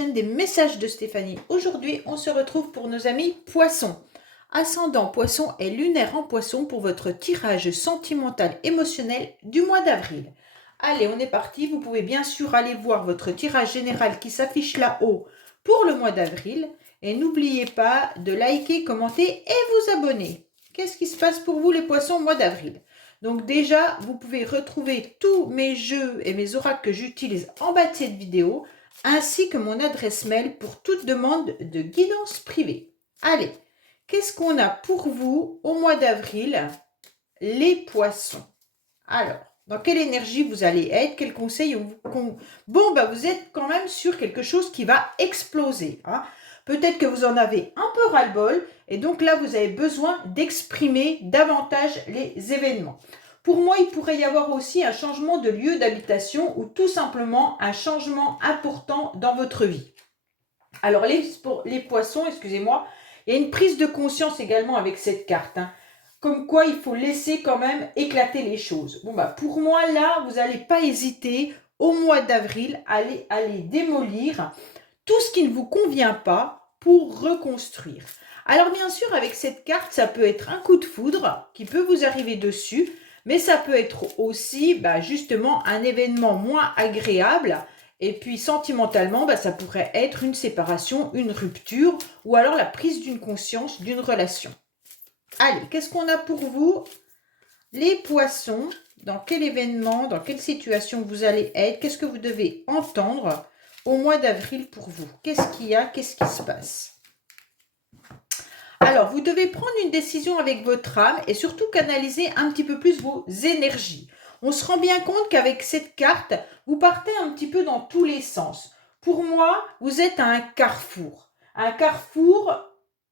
chaîne des messages de Stéphanie. Aujourd'hui, on se retrouve pour nos amis poissons. Ascendant poisson et lunaire en poisson pour votre tirage sentimental émotionnel du mois d'avril. Allez, on est parti. Vous pouvez bien sûr aller voir votre tirage général qui s'affiche là-haut pour le mois d'avril. Et n'oubliez pas de liker, commenter et vous abonner. Qu'est-ce qui se passe pour vous les poissons au mois d'avril? Donc déjà, vous pouvez retrouver tous mes jeux et mes oracles que j'utilise en bas de cette vidéo, ainsi que mon adresse mail pour toute demande de guidance privée. Allez, qu'est-ce qu'on a pour vous au mois d'avril, les poissons? Alors, dans quelle énergie vous allez être? Quels conseils Bon, vous êtes quand même sur quelque chose qui va exploser. Hein. Peut-être que vous en avez un peu ras-le-bol et donc là, vous avez besoin d'exprimer davantage les événements. Pour moi, il pourrait y avoir aussi un changement de lieu d'habitation ou tout simplement un changement important dans votre vie. Alors, pour les poissons, excusez-moi, il y a une prise de conscience également avec cette carte. Hein. Comme quoi, il faut laisser quand même éclater les choses. Bon, pour moi, là, vous n'allez pas hésiter au mois d'avril à aller démolir tout ce qui ne vous convient pas pour reconstruire. Alors bien sûr, avec cette carte, ça peut être un coup de foudre qui peut vous arriver dessus, mais ça peut être aussi justement un événement moins agréable. Et puis sentimentalement, ça pourrait être une séparation, une rupture ou alors la prise d'une conscience d'une relation. Allez, qu'est-ce qu'on a pour vous? Les poissons, dans quel événement, dans quelle situation vous allez être? Qu'est-ce que vous devez entendre au mois d'avril pour vous? Qu'est-ce qu'il y a? Qu'est-ce qui se passe? Alors, vous devez prendre une décision avec votre âme et surtout canaliser un petit peu plus vos énergies. On se rend bien compte qu'avec cette carte, vous partez un petit peu dans tous les sens. Pour moi, vous êtes à un carrefour. Un carrefour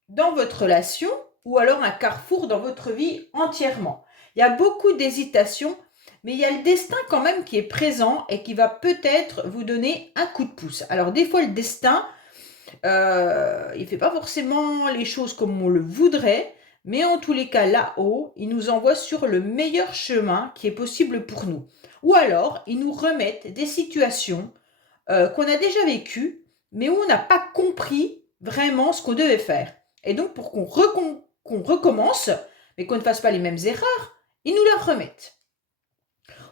dans votre relation ou alors un carrefour dans votre vie entièrement. Il y a beaucoup d'hésitation, mais il y a le destin quand même qui est présent et qui va peut-être vous donner un coup de pouce. Alors des fois, le destin, il ne fait pas forcément les choses comme on le voudrait, mais en tous les cas, là-haut, il nous envoie sur le meilleur chemin qui est possible pour nous. Ou alors, il nous remettent des situations qu'on a déjà vécues, mais où on n'a pas compris vraiment ce qu'on devait faire. Et donc, pour qu'on recommence, mais qu'on ne fasse pas les mêmes erreurs, ils nous la remettent.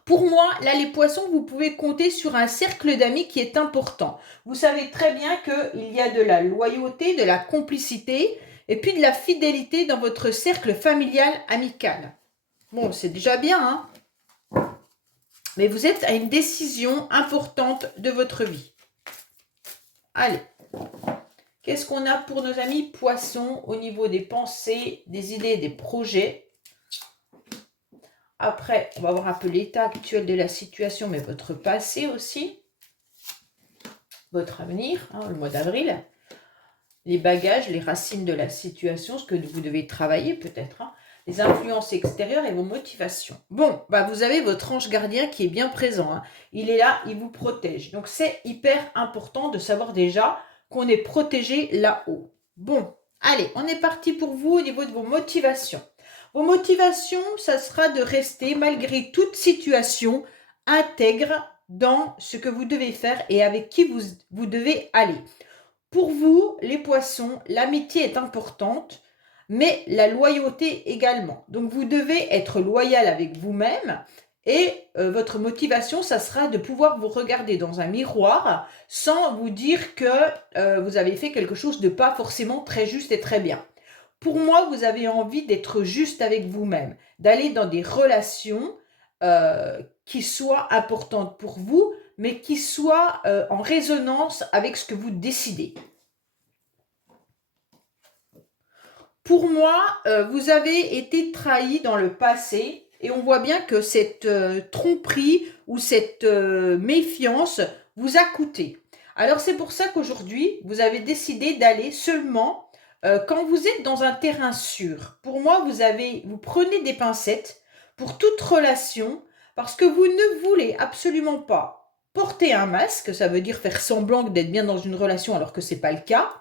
Pour moi, là, les poissons, vous pouvez compter sur un cercle d'amis qui est important. Vous savez très bien qu'il y a de la loyauté, de la complicité et puis de la fidélité dans votre cercle familial amical. Bon, c'est déjà bien, hein? Mais vous êtes à une décision importante de votre vie. Allez. Qu'est-ce qu'on a pour nos amis poissons au niveau des pensées, des idées, des projets? Après, on va voir un peu l'état actuel de la situation, mais votre passé aussi. Votre avenir, le mois d'avril. Les bagages, les racines de la situation, ce que vous devez travailler peut-être. Les influences extérieures et vos motivations. Bon, vous avez votre ange gardien qui est bien présent. Il est là, il vous protège. Donc, c'est hyper important de savoir déjà qu'on est protégé là-haut. Bon, allez, on est parti pour vous au niveau de vos motivations. Vos motivations, ça sera de rester, malgré toute situation, intègre dans ce que vous devez faire et avec qui vous devez aller. Pour vous, les poissons, l'amitié est importante, mais la loyauté également. Donc, vous devez être loyal avec vous-même et votre motivation, ça sera de pouvoir vous regarder dans un miroir sans vous dire que vous avez fait quelque chose de pas forcément très juste et très bien. Pour moi, vous avez envie d'être juste avec vous-même, d'aller dans des relations qui soient importantes pour vous, mais qui soient en résonance avec ce que vous décidez. Pour moi, vous avez été trahi dans le passé et on voit bien que cette tromperie ou cette méfiance vous a coûté. Alors c'est pour ça qu'aujourd'hui, vous avez décidé d'aller seulement quand vous êtes dans un terrain sûr. Pour moi, vous prenez des pincettes pour toute relation parce que vous ne voulez absolument pas porter un masque, ça veut dire faire semblant d'être bien dans une relation alors que ce n'est pas le cas.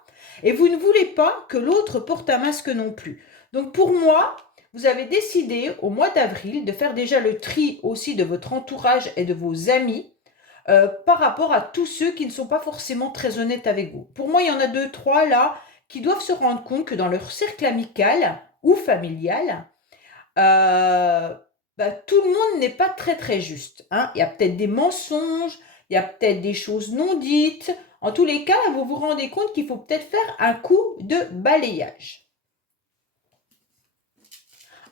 Et vous ne voulez pas que l'autre porte un masque non plus. Donc pour moi, vous avez décidé au mois d'avril de faire déjà le tri aussi de votre entourage et de vos amis par rapport à tous ceux qui ne sont pas forcément très honnêtes avec vous. Pour moi, il y en a deux, trois là qui doivent se rendre compte que dans leur cercle amical ou familial, tout le monde n'est pas très très juste, hein. Il y a peut-être des mensonges, il y a peut-être des choses non dites. En tous les cas, vous vous rendez compte qu'il faut peut-être faire un coup de balayage.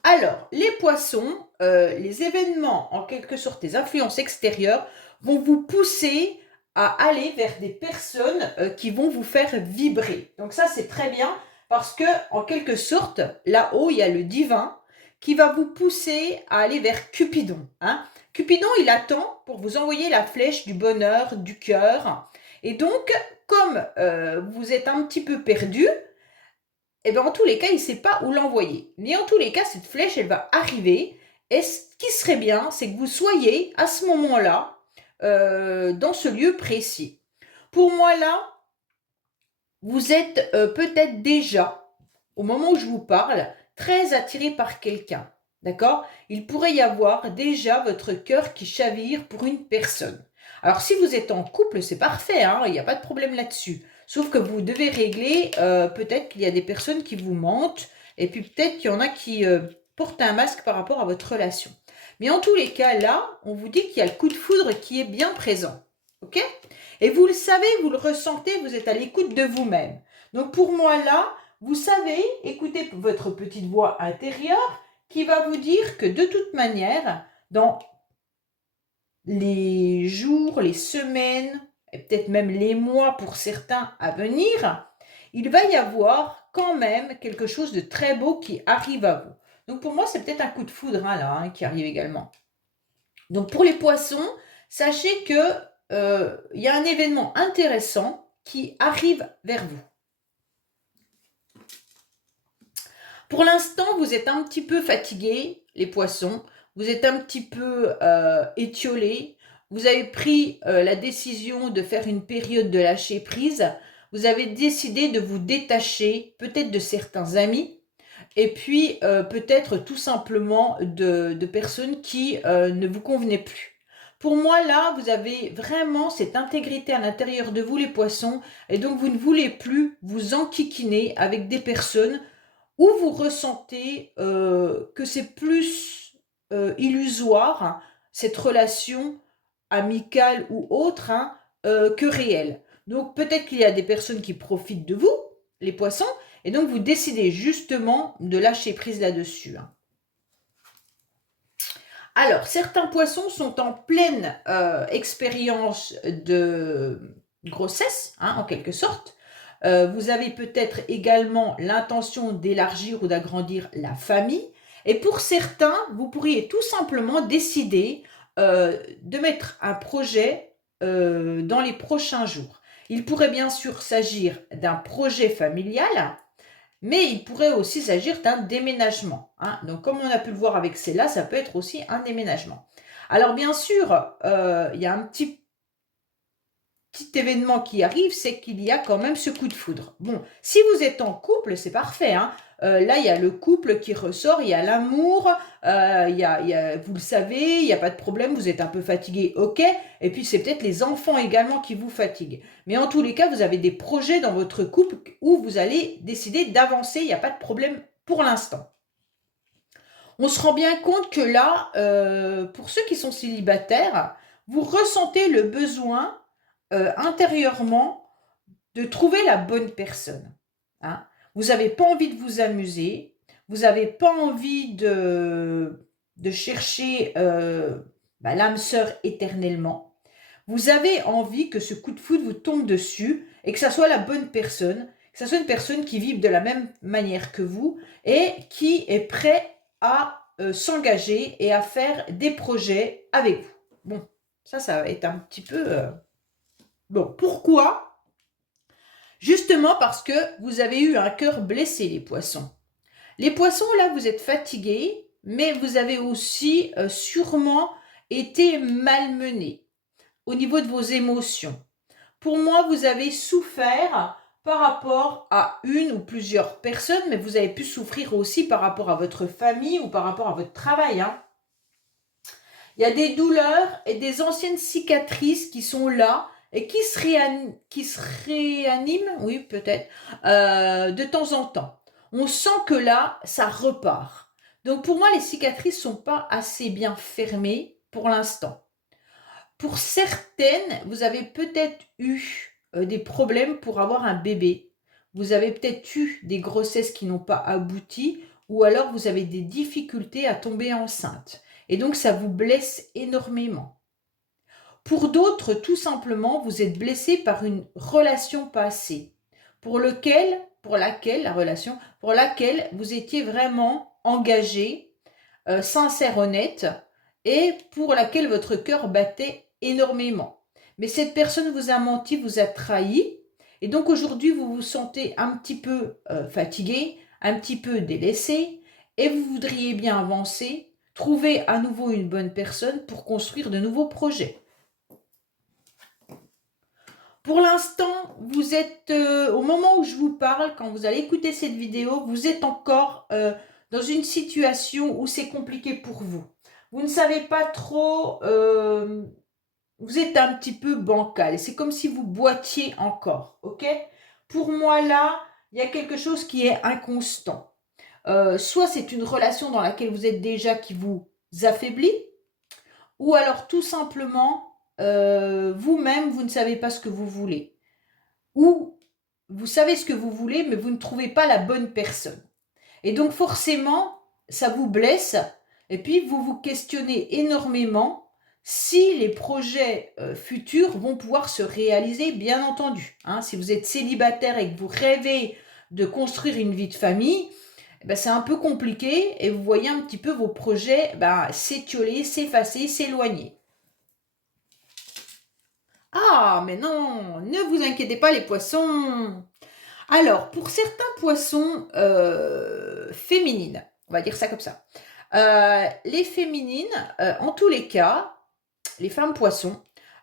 Alors, les poissons, les événements, en quelque sorte, les influences extérieures, vont vous pousser à aller vers des personnes qui vont vous faire vibrer. Donc ça, c'est très bien parce que, en quelque sorte, là-haut, il y a le divin qui va vous pousser à aller vers Cupidon, hein. Cupidon, il attend pour vous envoyer la flèche du bonheur, du cœur. Et donc, comme vous êtes un petit peu perdu, et bien en tous les cas, il ne sait pas où l'envoyer. Mais en tous les cas, cette flèche, elle va arriver. Et ce qui serait bien, c'est que vous soyez à ce moment-là, dans ce lieu précis. Pour moi, là, vous êtes peut-être déjà, au moment où je vous parle, très attiré par quelqu'un. D'accord? Il pourrait y avoir déjà votre cœur qui chavire pour une personne. Alors, si vous êtes en couple, c'est parfait, hein, il n'y a pas de problème là-dessus. Sauf que vous devez régler, peut-être qu'il y a des personnes qui vous mentent, et puis peut-être qu'il y en a qui portent un masque par rapport à votre relation. Mais en tous les cas, là, on vous dit qu'il y a le coup de foudre qui est bien présent. Ok? Et vous le savez, vous le ressentez, vous êtes à l'écoute de vous-même. Donc pour moi, là, vous savez, écoutez votre petite voix intérieure qui va vous dire que de toute manière, dans les jours, les semaines, et peut-être même les mois pour certains à venir, il va y avoir quand même quelque chose de très beau qui arrive à vous. Donc pour moi, c'est peut-être un coup de foudre hein, là, hein, qui arrive également. Donc pour les poissons, sachez que y a un événement intéressant qui arrive vers vous. Pour l'instant, vous êtes un petit peu fatigué, les poissons. Vous êtes un petit peu étiolé. Vous avez pris la décision de faire une période de lâcher prise. Vous avez décidé de vous détacher peut-être de certains amis et puis peut-être tout simplement de personnes qui ne vous convenaient plus. Pour moi, là, vous avez vraiment cette intégrité à l'intérieur de vous, les poissons, et donc vous ne voulez plus vous enquiquiner avec des personnes où vous ressentez que c'est plus illusoire, hein, cette relation amicale ou autre, hein, que réelle. Donc peut-être qu'il y a des personnes qui profitent de vous, les poissons, et donc vous décidez justement de lâcher prise là-dessus, hein. Alors, certains poissons sont en pleine expérience de grossesse, hein, en quelque sorte. Vous avez peut-être également l'intention d'élargir ou d'agrandir la famille. Et pour certains, vous pourriez tout simplement décider de mettre un projet dans les prochains jours. Il pourrait bien sûr s'agir d'un projet familial, mais il pourrait aussi s'agir d'un déménagement, hein. Donc, comme on a pu le voir avec celle-là, ça peut être aussi un déménagement. Alors, bien sûr, il y a un petit événement qui arrive, c'est qu'il y a quand même ce coup de foudre. Bon, si vous êtes en couple, c'est parfait, hein. Là, il y a le couple qui ressort, il y a l'amour, vous le savez, il n'y a pas de problème, vous êtes un peu fatigué, ok. Et puis, c'est peut-être les enfants également qui vous fatiguent. Mais en tous les cas, vous avez des projets dans votre couple où vous allez décider d'avancer, il n'y a pas de problème pour l'instant. On se rend bien compte que là, pour ceux qui sont célibataires, vous ressentez le besoin intérieurement de trouver la bonne personne, hein. Vous n'avez pas envie de vous amuser, vous n'avez pas envie de chercher l'âme sœur éternellement. Vous avez envie que ce coup de foudre vous tombe dessus et que ça soit la bonne personne, que ça soit une personne qui vibre de la même manière que vous et qui est prêt à s'engager et à faire des projets avec vous. Bon, ça va être un petit peu... Bon, pourquoi? Justement parce que vous avez eu un cœur blessé, les poissons. Les poissons, là, vous êtes fatigués, mais vous avez aussi sûrement été malmenés au niveau de vos émotions. Pour moi, vous avez souffert par rapport à une ou plusieurs personnes, mais vous avez pu souffrir aussi par rapport à votre famille ou par rapport à votre travail, hein. Il y a des douleurs et des anciennes cicatrices qui sont là et qui se réaniment, oui peut-être, de temps en temps. On sent que là, ça repart. Donc pour moi, les cicatrices sont pas assez bien fermées pour l'instant. Pour certaines, vous avez peut-être eu des problèmes pour avoir un bébé. Vous avez peut-être eu des grossesses qui n'ont pas abouti ou alors vous avez des difficultés à tomber enceinte. Et donc ça vous blesse énormément. Pour d'autres, tout simplement, vous êtes blessé par une relation passée pour laquelle vous étiez vraiment engagé, sincère, honnête, et pour laquelle votre cœur battait énormément. Mais cette personne vous a menti, vous a trahi, et donc aujourd'hui vous vous sentez un petit peu fatigué, un petit peu délaissé, et vous voudriez bien avancer, trouver à nouveau une bonne personne pour construire de nouveaux projets. Pour l'instant, vous êtes, au moment où je vous parle, quand vous allez écouter cette vidéo, vous êtes encore dans une situation où c'est compliqué pour vous. Vous ne savez pas trop, vous êtes un petit peu bancal. C'est comme si vous boitiez encore, ok? Pour moi, là, il y a quelque chose qui est inconstant. Soit c'est une relation dans laquelle vous êtes déjà qui vous affaiblit, ou alors tout simplement, vous-même, vous ne savez pas ce que vous voulez. Ou vous savez ce que vous voulez, mais vous ne trouvez pas la bonne personne. Et donc forcément, ça vous blesse, et puis vous vous questionnez énormément si les projets futurs vont pouvoir se réaliser, bien entendu. Hein. Si vous êtes célibataire et que vous rêvez de construire une vie de famille, ben, c'est un peu compliqué, et vous voyez un petit peu vos projets s'étioler, s'effacer, s'éloigner. Ah, mais non, ne vous inquiétez pas les poissons. Alors, pour certains poissons féminines, on va dire ça comme ça, les féminines, en tous les cas, les femmes poissons,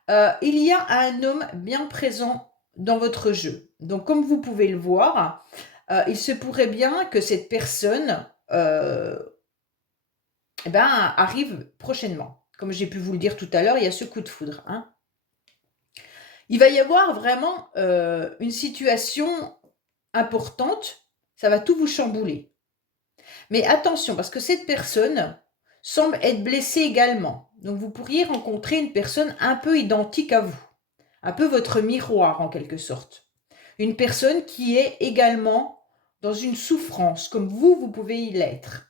il y a un homme bien présent dans votre jeu. Donc, comme vous pouvez le voir, il se pourrait bien que cette personne arrive prochainement. Comme j'ai pu vous le dire tout à l'heure, il y a ce coup de foudre. Hein. Il va y avoir vraiment une situation importante, ça va tout vous chambouler. Mais attention, parce que cette personne semble être blessée également. Donc vous pourriez rencontrer une personne un peu identique à vous, un peu votre miroir en quelque sorte. Une personne qui est également dans une souffrance, comme vous pouvez y l'être.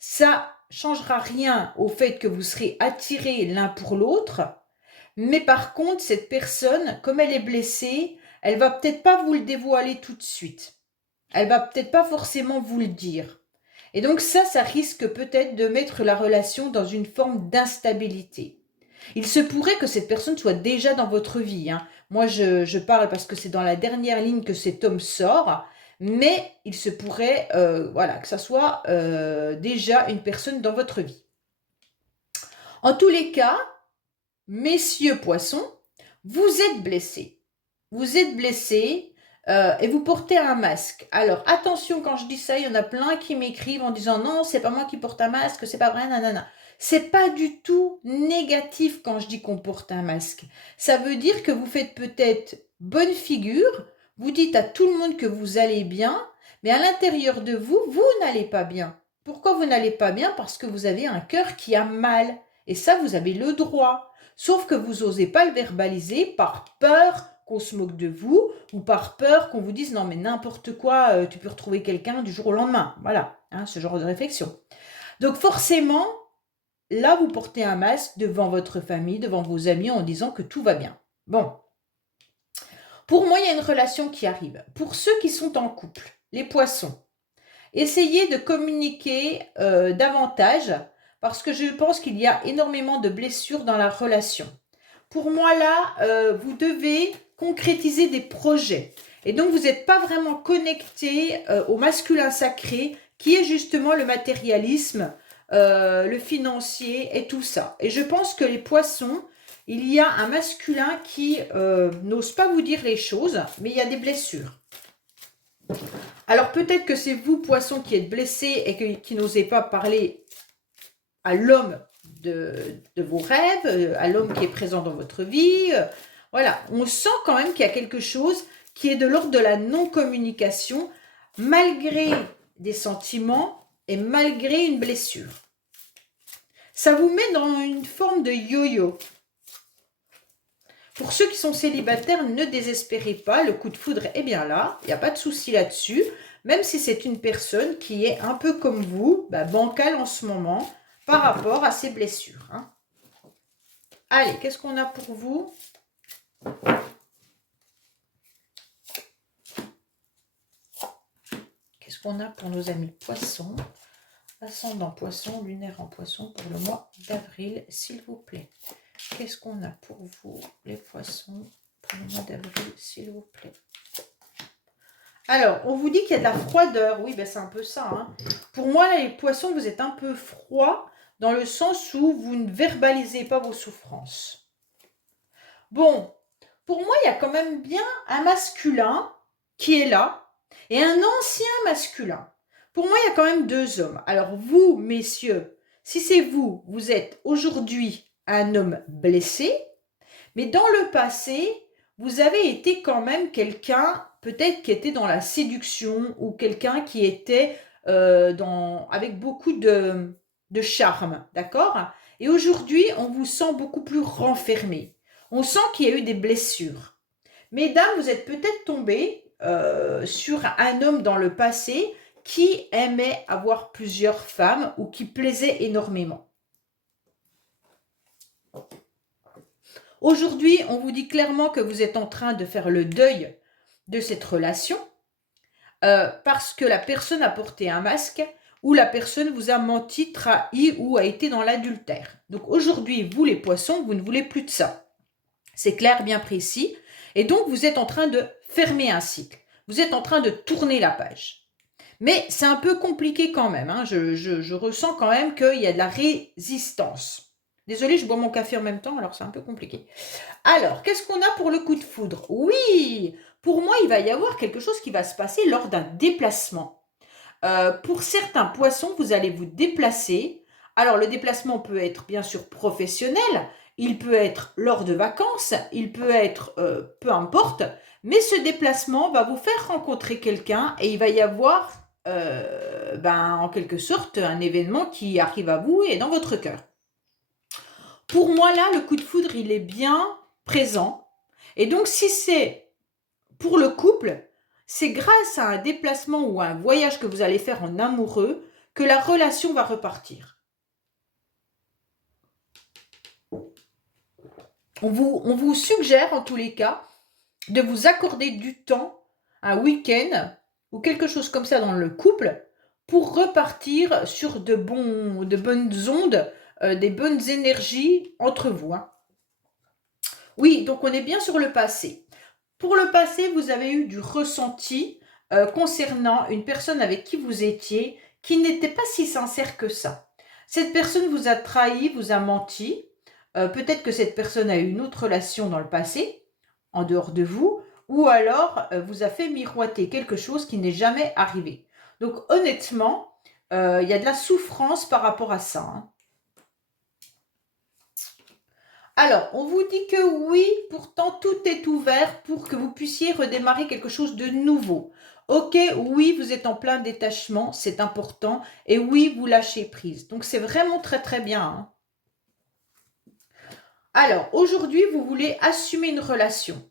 Ça changera rien au fait que vous serez attirés l'un pour l'autre, mais par contre, cette personne, comme elle est blessée, elle va peut-être pas vous le dévoiler tout de suite. Elle va peut-être pas forcément vous le dire. Et donc ça risque peut-être de mettre la relation dans une forme d'instabilité. Il se pourrait que cette personne soit déjà dans votre vie. Hein. Moi, je parle parce que c'est dans la dernière ligne que cet homme sort, mais il se pourrait que ça soit déjà une personne dans votre vie. En tous les cas, messieurs poissons, vous êtes blessés. Vous êtes blessés et vous portez un masque. Alors attention, quand je dis ça, il y en a plein qui m'écrivent en disant non, c'est pas moi qui porte un masque, c'est pas vrai, nanana. C'est pas du tout négatif quand je dis qu'on porte un masque. Ça veut dire que vous faites peut-être bonne figure, vous dites à tout le monde que vous allez bien, mais à l'intérieur de vous, vous n'allez pas bien. Pourquoi vous n'allez pas bien? Parce que vous avez un cœur qui a mal. Et ça, vous avez le droit. Sauf que vous n'osez pas le verbaliser par peur qu'on se moque de vous ou par peur qu'on vous dise non mais n'importe quoi, tu peux retrouver quelqu'un du jour au lendemain. Voilà, hein, ce genre de réflexion. Donc forcément, là vous portez un masque devant votre famille, devant vos amis en disant que tout va bien. Bon. Pour moi, il y a une relation qui arrive. Pour ceux qui sont en couple, les poissons, essayez de communiquer davantage parce que je pense qu'il y a énormément de blessures dans la relation. Pour moi, là, vous devez concrétiser des projets. Et donc, vous n'êtes pas vraiment connecté au masculin sacré, qui est justement le matérialisme, le financier et tout ça. Et je pense que les poissons, il y a un masculin qui n'ose pas vous dire les choses, mais il y a des blessures. Alors, peut-être que c'est vous, poissons, qui êtes blessés et qui n'osez pas parler à l'homme de vos rêves, à l'homme qui est présent dans votre vie. Voilà, on sent quand même qu'il y a quelque chose qui est de l'ordre de la non-communication, malgré des sentiments et malgré une blessure. Ça vous met dans une forme de yo-yo. Pour ceux qui sont célibataires, ne désespérez pas, le coup de foudre est bien là, il n'y a pas de souci là-dessus, même si c'est une personne qui est un peu comme vous, bancale en ce moment, par rapport à ses blessures. Hein. Allez, qu'est-ce qu'on a pour vous ? Qu'est-ce qu'on a pour nos amis poissons ? Ascendant poisson, lunaire en poisson pour le mois d'avril, s'il vous plaît. Qu'est-ce qu'on a pour vous, les poissons, pour le mois d'avril, s'il vous plaît? Alors, on vous dit qu'il y a de la froideur. Oui, c'est un peu ça. Hein. Pour moi, là, les poissons, vous êtes un peu froid dans le sens où vous ne verbalisez pas vos souffrances. Bon, pour moi, il y a quand même bien un masculin qui est là et un ancien masculin. Pour moi, il y a quand même deux hommes. Alors, vous, messieurs, si c'est vous, vous êtes aujourd'hui un homme blessé, mais dans le passé, vous avez été quand même quelqu'un, peut-être qui était dans la séduction ou quelqu'un qui était avec beaucoup de charme, d'accord? Et aujourd'hui, on vous sent beaucoup plus renfermé. On sent qu'il y a eu des blessures. Mesdames, vous êtes peut-être tombées sur un homme dans le passé qui aimait avoir plusieurs femmes ou qui plaisait énormément. Aujourd'hui, on vous dit clairement que vous êtes en train de faire le deuil de cette relation parce que la personne a porté un masque ou la personne vous a menti, trahi ou a été dans l'adultère. Donc aujourd'hui, vous les poissons, vous ne voulez plus de ça. C'est clair, bien précis. Et donc, vous êtes en train de fermer un cycle. Vous êtes en train de tourner la page. Mais c'est un peu compliqué quand même. Hein. Je ressens quand même qu'il y a de la résistance. Désolée, je bois mon café en même temps, alors c'est un peu compliqué. Alors, qu'est-ce qu'on a pour le coup de foudre? Oui, pour moi, il va y avoir quelque chose qui va se passer lors d'un déplacement. Pour certains poissons, vous allez vous déplacer. Alors, le déplacement peut être bien sûr professionnel, il peut être lors de vacances, il peut être peu importe, mais ce déplacement va vous faire rencontrer quelqu'un et il va y avoir en quelque sorte un événement qui arrive à vous et dans votre cœur. Pour moi, là, le coup de foudre, il est bien présent. Et donc, si c'est pour le couple, c'est grâce à un déplacement ou à un voyage que vous allez faire en amoureux que la relation va repartir. On vous suggère, en tous les cas, de vous accorder du temps, un week-end ou quelque chose comme ça dans le couple pour repartir sur de bonnes ondes, des bonnes énergies entre vous. Hein. Oui, donc on est bien sur le passé. Pour le passé, vous avez eu du ressenti concernant une personne avec qui vous étiez qui n'était pas si sincère que ça. Cette personne vous a trahi, vous a menti. Peut-être que cette personne a eu une autre relation dans le passé, en dehors de vous, ou alors vous a fait miroiter quelque chose qui n'est jamais arrivé. Donc honnêtement, il y a de la souffrance par rapport à ça. Hein. Alors, on vous dit que oui, pourtant tout est ouvert pour que vous puissiez redémarrer quelque chose de nouveau. Ok, oui, vous êtes en plein détachement, c'est important. Et oui, vous lâchez prise. Donc, c'est vraiment très, très bien. Hein. Alors, aujourd'hui, vous voulez assumer une relation.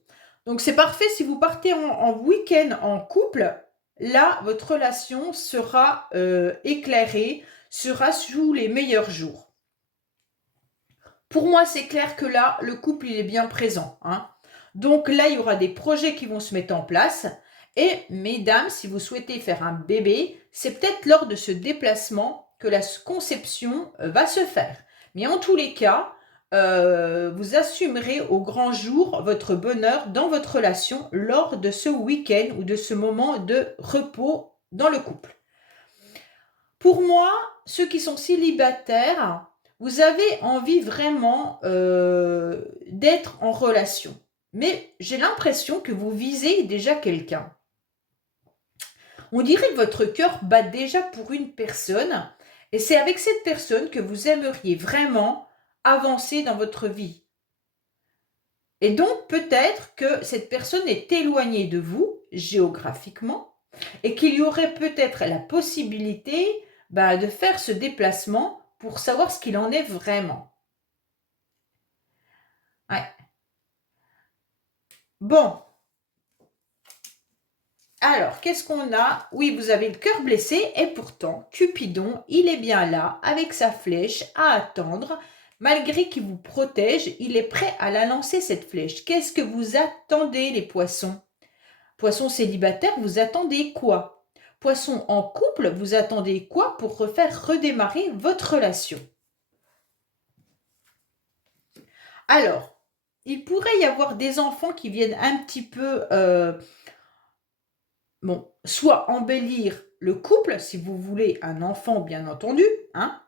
Donc, c'est parfait si vous partez en week-end en couple. Là, votre relation sera éclairée, sera sous les meilleurs jours. Pour moi, c'est clair que là, le couple, il est bien présent. Hein. Donc là, il y aura des projets qui vont se mettre en place. Et mesdames, si vous souhaitez faire un bébé, c'est peut-être lors de ce déplacement que la conception va se faire. Mais en tous les cas, vous assumerez au grand jour votre bonheur dans votre relation lors de ce week-end ou de ce moment de repos dans le couple. Pour moi, ceux qui sont célibataires, vous avez envie vraiment d'être en relation. Mais j'ai l'impression que vous visez déjà quelqu'un. On dirait que votre cœur bat déjà pour une personne. Et c'est avec cette personne que vous aimeriez vraiment avancer dans votre vie. Et donc, peut-être que cette personne est éloignée de vous géographiquement et qu'il y aurait peut-être la possibilité de faire ce déplacement pour savoir ce qu'il en est vraiment. Ouais. Bon. Alors, qu'est-ce qu'on a? Oui, vous avez le cœur blessé et pourtant, Cupidon, il est bien là avec sa flèche à attendre. Malgré qu'il vous protège, il est prêt à la lancer cette flèche. Qu'est-ce que vous attendez les poissons? Poisson célibataire, vous attendez quoi? Poisson en couple, vous attendez quoi pour refaire redémarrer votre relation? Alors, il pourrait y avoir des enfants qui viennent un petit peu, soit embellir le couple, si vous voulez un enfant, bien entendu, hein,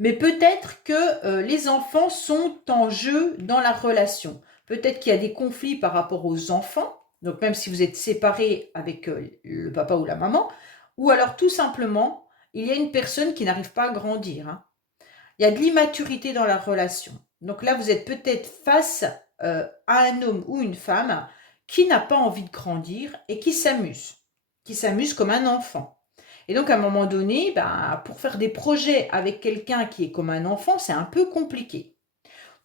mais peut-être que les enfants sont en jeu dans la relation. Peut-être qu'il y a des conflits par rapport aux enfants, donc même si vous êtes séparés avec le papa ou la maman, ou alors tout simplement, il y a une personne qui n'arrive pas à grandir. Hein. Il y a de l'immaturité dans la relation. Donc là, vous êtes peut-être face à un homme ou une femme qui n'a pas envie de grandir et qui s'amuse comme un enfant. Et donc, à un moment donné, pour faire des projets avec quelqu'un qui est comme un enfant, c'est un peu compliqué.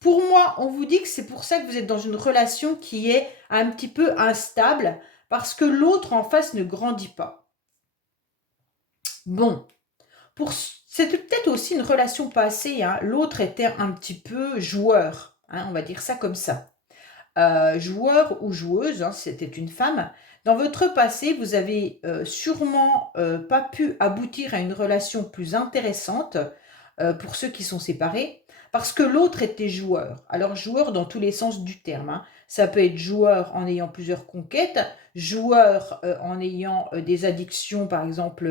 Pour moi, on vous dit que c'est pour ça que vous êtes dans une relation qui est un petit peu instable, parce que l'autre en face ne grandit pas. Bon, c'était peut-être aussi une relation passée, hein. L'autre était un petit peu joueur, hein, on va dire ça comme ça. Joueur ou joueuse, hein, c'était une femme. Dans votre passé, vous avez sûrement pas pu aboutir à une relation plus intéressante pour ceux qui sont séparés, parce que l'autre était joueur. Alors joueur dans tous les sens du terme. Hein. Ça peut être joueur en ayant plusieurs conquêtes, joueur en ayant des addictions, par exemple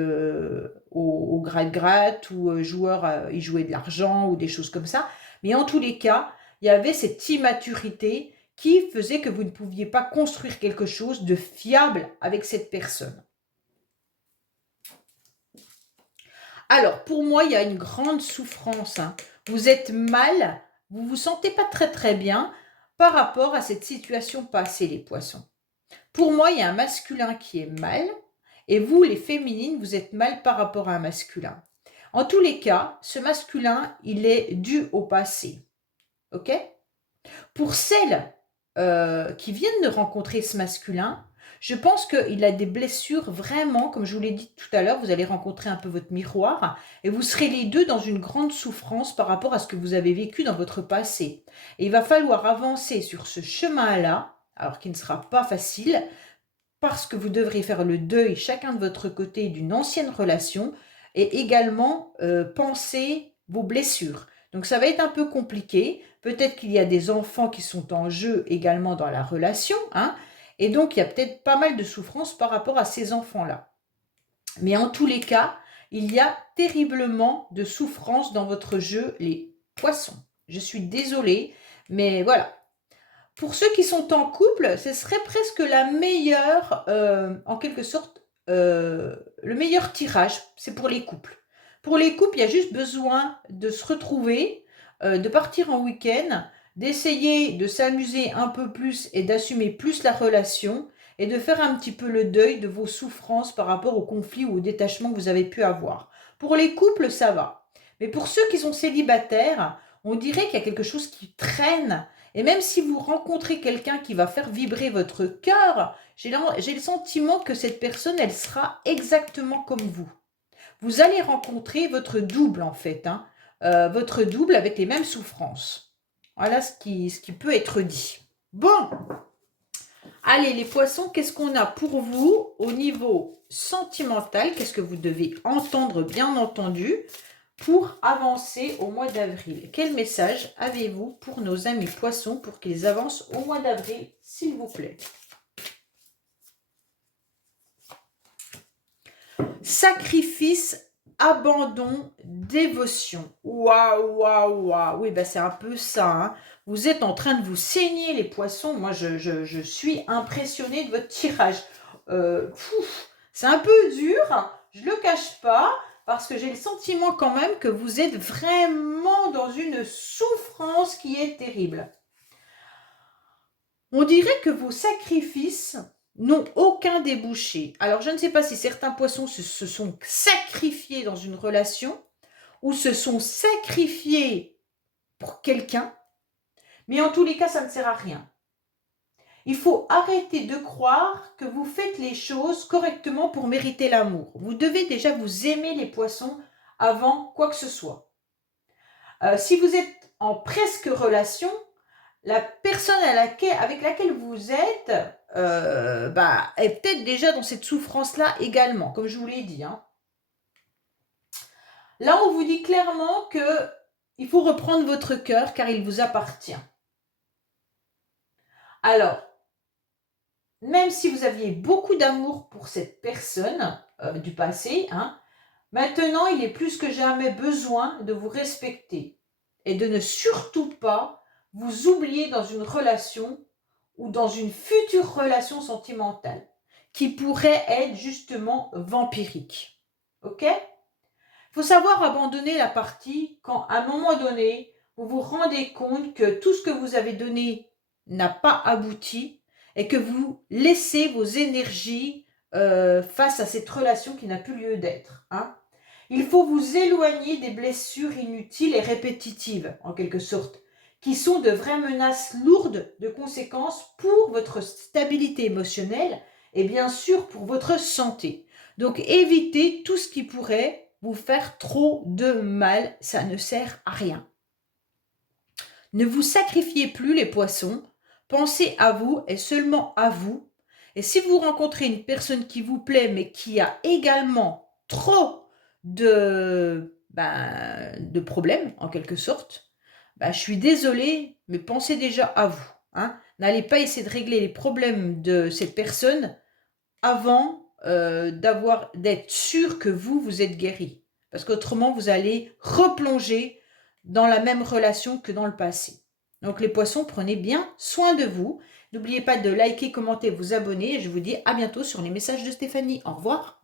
au gratte-gratte, ou joueur, il jouait de l'argent ou des choses comme ça. Mais en tous les cas, il y avait cette immaturité qui faisait que vous ne pouviez pas construire quelque chose de fiable avec cette personne. Alors, pour moi, il y a une grande souffrance. Hein. Vous êtes mal, vous ne vous sentez pas très très bien par rapport à cette situation passée, les poissons. Pour moi, il y a un masculin qui est mal, et vous, les féminines, vous êtes mal par rapport à un masculin. En tous les cas, ce masculin, il est dû au passé. OK? Pour celles qui viennent de rencontrer ce masculin, je pense qu'il a des blessures vraiment, comme je vous l'ai dit tout à l'heure, vous allez rencontrer un peu votre miroir et vous serez les deux dans une grande souffrance par rapport à ce que vous avez vécu dans votre passé. Et il va falloir avancer sur ce chemin-là, alors qu'il ne sera pas facile, parce que vous devrez faire le deuil chacun de votre côté d'une ancienne relation et également penser vos blessures. Donc ça va être un peu compliqué. Peut-être qu'il y a des enfants qui sont en jeu également dans la relation, hein, et donc il y a peut-être pas mal de souffrance par rapport à ces enfants-là. Mais en tous les cas, il y a terriblement de souffrance dans votre jeu, les poissons. Je suis désolée, mais voilà. Pour ceux qui sont en couple, ce serait presque la meilleure, en quelque sorte, le meilleur tirage, c'est pour les couples. Pour les couples, il y a juste besoin de se retrouver, de partir en week-end, d'essayer de s'amuser un peu plus et d'assumer plus la relation et de faire un petit peu le deuil de vos souffrances par rapport au conflit ou au détachement que vous avez pu avoir. Pour les couples, ça va. Mais pour ceux qui sont célibataires, on dirait qu'il y a quelque chose qui traîne. Et même si vous rencontrez quelqu'un qui va faire vibrer votre cœur, j'ai le sentiment que cette personne, elle sera exactement comme vous. Vous allez rencontrer votre double en fait, hein, votre double avec les mêmes souffrances. Voilà ce qui peut être dit. Bon, allez les poissons, qu'est-ce qu'on a pour vous au niveau sentimental? Qu'est-ce que vous devez entendre, bien entendu, pour avancer au mois d'avril? Quel message avez-vous pour nos amis poissons pour qu'ils avancent au mois d'avril, s'il vous plaît? Sacrifice, abandon, dévotion. Waouh, waouh, waouh. Oui, c'est un peu ça. Hein. Vous êtes en train de vous saigner, les poissons. Moi, je suis impressionnée de votre tirage. C'est un peu dur, je ne le cache pas, parce que j'ai le sentiment quand même que vous êtes vraiment dans une souffrance qui est terrible. On dirait que vos sacrifices n'ont aucun débouché. Alors, je ne sais pas si certains poissons se sont sacrifiés dans une relation ou se sont sacrifiés pour quelqu'un, mais en tous les cas, ça ne sert à rien. Il faut arrêter de croire que vous faites les choses correctement pour mériter l'amour. Vous devez déjà vous aimer les poissons avant quoi que ce soit. Si vous êtes en presque relation, la personne avec laquelle vous êtes est peut-être déjà dans cette souffrance-là également, comme je vous l'ai dit. Hein. Là, on vous dit clairement qu'il faut reprendre votre cœur car il vous appartient. Alors, même si vous aviez beaucoup d'amour pour cette personne du passé, hein, maintenant, il est plus que jamais besoin de vous respecter et de ne surtout pas vous oublier dans une relation ou dans une future relation sentimentale qui pourrait être justement vampirique. Ok ? Il faut savoir abandonner la partie quand, à un moment donné, vous vous rendez compte que tout ce que vous avez donné n'a pas abouti et que vous laissez vos énergies face à cette relation qui n'a plus lieu d'être. Hein. Il faut vous éloigner des blessures inutiles et répétitives, en quelque sorte, qui sont de vraies menaces lourdes de conséquences pour votre stabilité émotionnelle et bien sûr pour votre santé. Donc évitez tout ce qui pourrait vous faire trop de mal, ça ne sert à rien. Ne vous sacrifiez plus les poissons, pensez à vous et seulement à vous. Et si vous rencontrez une personne qui vous plaît mais qui a également trop de problèmes en quelque sorte, je suis désolée, mais pensez déjà à vous. Hein. N'allez pas essayer de régler les problèmes de cette personne avant d'être sûr que vous êtes guéri. Parce qu'autrement, vous allez replonger dans la même relation que dans le passé. Donc les poissons, prenez bien soin de vous. N'oubliez pas de liker, commenter, vous abonner. Et je vous dis à bientôt sur les messages de Stéphanie. Au revoir.